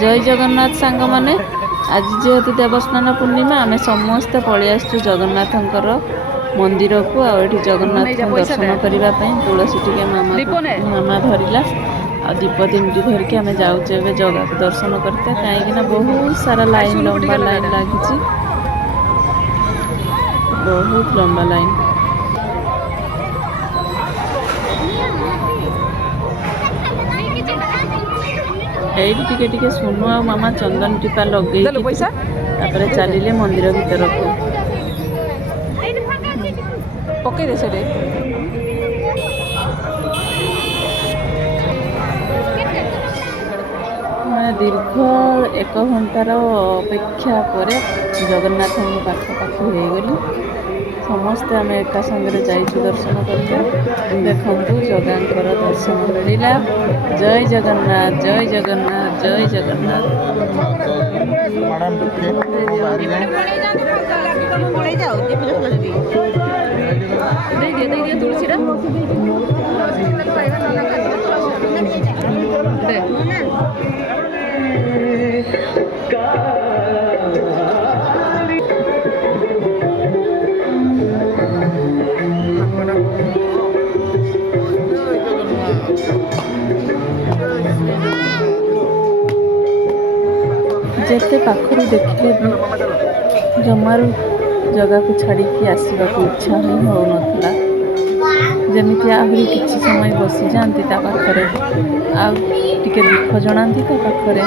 जय जगन्नाथ सांग माने आज जेहेतु देवस्नान पूर्णिमा आम समस्ते पलि आसु जगन्नाथंकर मंदिर को आठ जगन्नाथ दर्शन करने तुलसी टी मामा धरला आ दीप तीन धरिकी आम जाऊे जगह को दर्शन करते कहीं बहुत सारा लाइन लंबा लाइन लगी बहुत लंबा लाइन एठी टिके टिके सुनु आ मामा चंदन टीपा लगे चलिए मंदिर भीतर को पकई दे से दीर्घ 1 घंटार अपेक्षा पर जगन्नाथ पाखापाखि हो गली समस्ते आम एका संगे जाइछु दर्शन करते देखु जगांकर दर्शन मिलला। जय जगन्नाथ जय जगन्नाथ जय जगन्नाथ। जेते पाखरु देखिले भी जमारू जगह को छाड़ी आसवा को इच्छा ही हो नथला जमिति आहरी किछि समय बसी जाती पाखरे आ टिके दुख जनाती पाखरे